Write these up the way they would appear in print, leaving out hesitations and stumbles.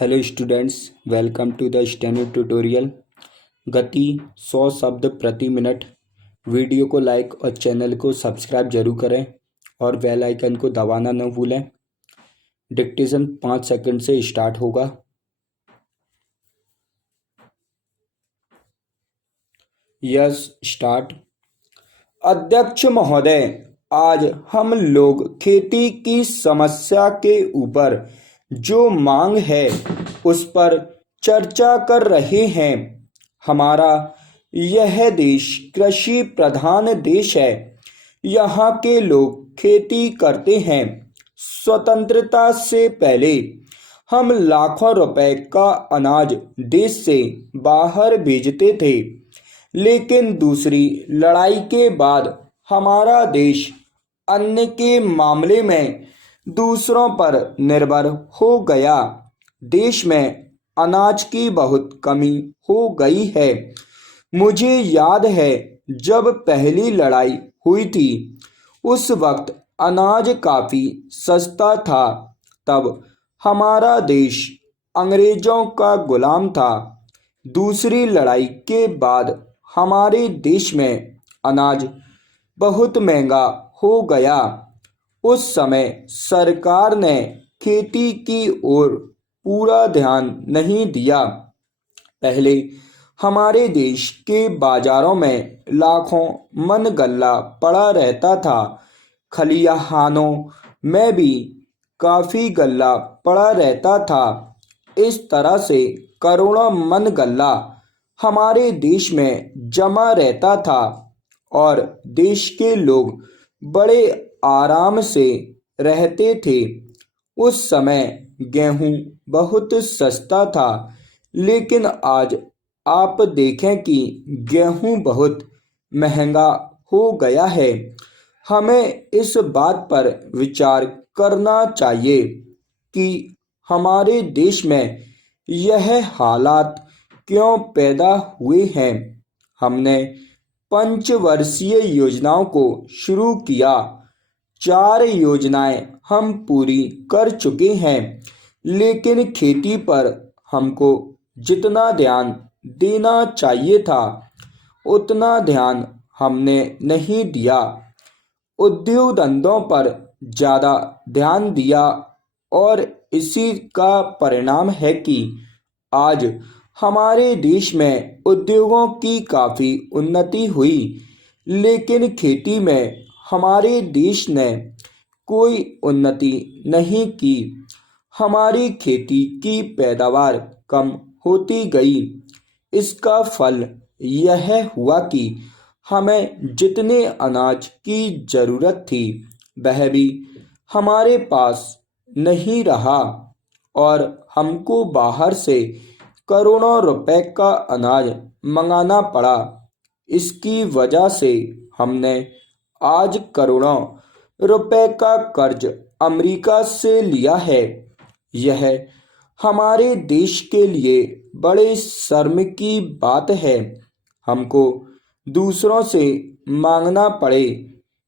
Hello students, welcome to the steno tutorial. गति 100 शब्द प्रति मिनट। वीडियो को लाइक और चैनल को सब्सक्राइब जरूर करें और बेल आइकन को दबाना न भूलें। डिक्टेशन 5 सेकंड से स्टार्ट होगा। Yes, start. अध्यक्ष महोदय, आज हम लोग खेती की समस्या के ऊपर जो मांग है उस पर चर्चा कर रहे हैं। हमारा यह देश कृषि प्रधान देश है। यहाँ के लोग खेती करते हैं। स्वतंत्रता से पहले हम लाखों रुपए का अनाज देश से बाहर भेजते थे, लेकिन दूसरी लड़ाई के बाद हमारा देश अन्न के मामले में दूसरों पर निर्भर हो गया। देश में अनाज की बहुत कमी हो गई है। मुझे याद है जब पहली लड़ाई हुई थी, उस वक्त अनाज काफी सस्ता था। तब हमारा देश अंग्रेजों का गुलाम था। दूसरी लड़ाई के बाद हमारे देश में अनाज बहुत महंगा हो गया। उस समय सरकार ने खेती की ओर पूरा ध्यान नहीं दिया। पहले हमारे देश के बाजारों में लाखों मन गल्ला पड़ा रहता था। खलिहानों में भी काफी गल्ला पड़ा रहता था। इस तरह से करोड़ों मन गल्ला हमारे देश में जमा रहता था और देश के लोग बड़े आराम से रहते थे। उस समय गेहूं बहुत सस्ता था, लेकिन आज आप देखें कि गेहूं बहुत महंगा हो गया है। हमें इस बात पर विचार करना चाहिए कि हमारे देश में यह हालात क्यों पैदा हुए हैं। हमने पंचवर्षीय योजनाओं को शुरू किया। 4 योजनाएं हम पूरी कर चुके हैं, लेकिन खेती पर हमको जितना ध्यान देना चाहिए था उतना ध्यान हमने नहीं दिया। उद्योग धंधों पर ज़्यादा ध्यान दिया और इसी का परिणाम है कि आज हमारे देश में उद्योगों की काफ़ी उन्नति हुई, लेकिन खेती में हमारे देश ने कोई उन्नति नहीं की। हमारी खेती की पैदावार कम होती गई। इसका फल यह हुआ कि हमें जितने अनाज की ज़रूरत थी वह भी हमारे पास नहीं रहा और हमको बाहर से करोड़ों रुपए का अनाज मंगाना पड़ा। इसकी वजह से हमने आज करोड़ों रुपए का कर्ज अमेरिका से लिया है। यह हमारे देश के लिए बड़े शर्म की बात है। हमको दूसरों से मांगना पड़े,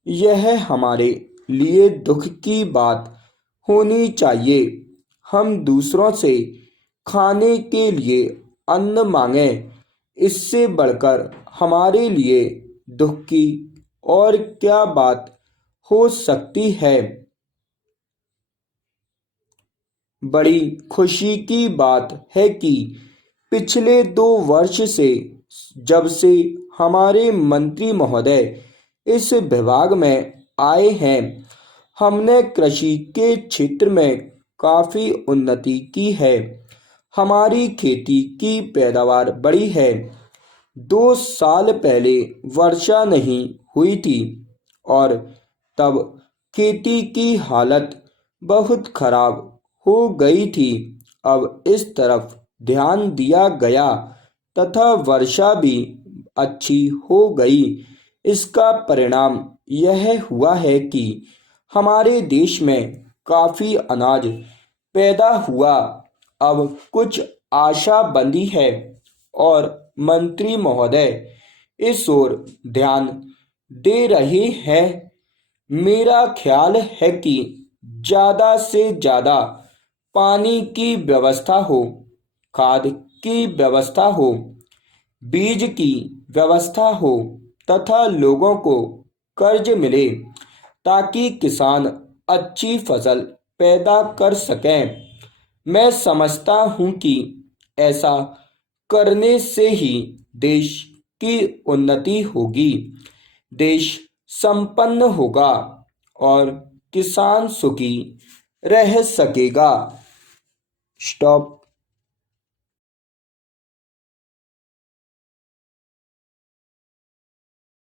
यह हमारे लिए दुख की बात होनी चाहिए। हम दूसरों से खाने के लिए अन्न मांगें, इससे बढ़कर हमारे लिए दुख की और क्या बात हो सकती है। बड़ी खुशी की बात है कि पिछले 2 वर्ष से जब से हमारे मंत्री महोदय इस विभाग में आए हैं, हमने कृषि के क्षेत्र में काफ़ी उन्नति की है। हमारी खेती की पैदावार बढ़ी है। 2 साल पहले वर्षा नहीं हुई थी और तब खेती की हालत बहुत खराब हो गई थी। अब इस तरफ ध्यान दिया गया तथा वर्षा भी अच्छी हो गई। इसका परिणाम यह हुआ है कि हमारे देश में काफ़ी अनाज पैदा हुआ। अब कुछ आशा बंधी है और मंत्री महोदय इस ओर ध्यान दे रहे हैं। मेरा ख्याल है कि ज़्यादा से ज़्यादा पानी की व्यवस्था हो, खाद की व्यवस्था हो, बीज की व्यवस्था हो तथा लोगों को कर्ज मिले ताकि किसान अच्छी फसल पैदा कर सकें। मैं समझता हूँ कि ऐसा करने से ही देश की उन्नति होगी, देश संपन्न होगा और किसान सुखी रह सकेगा। स्टॉप।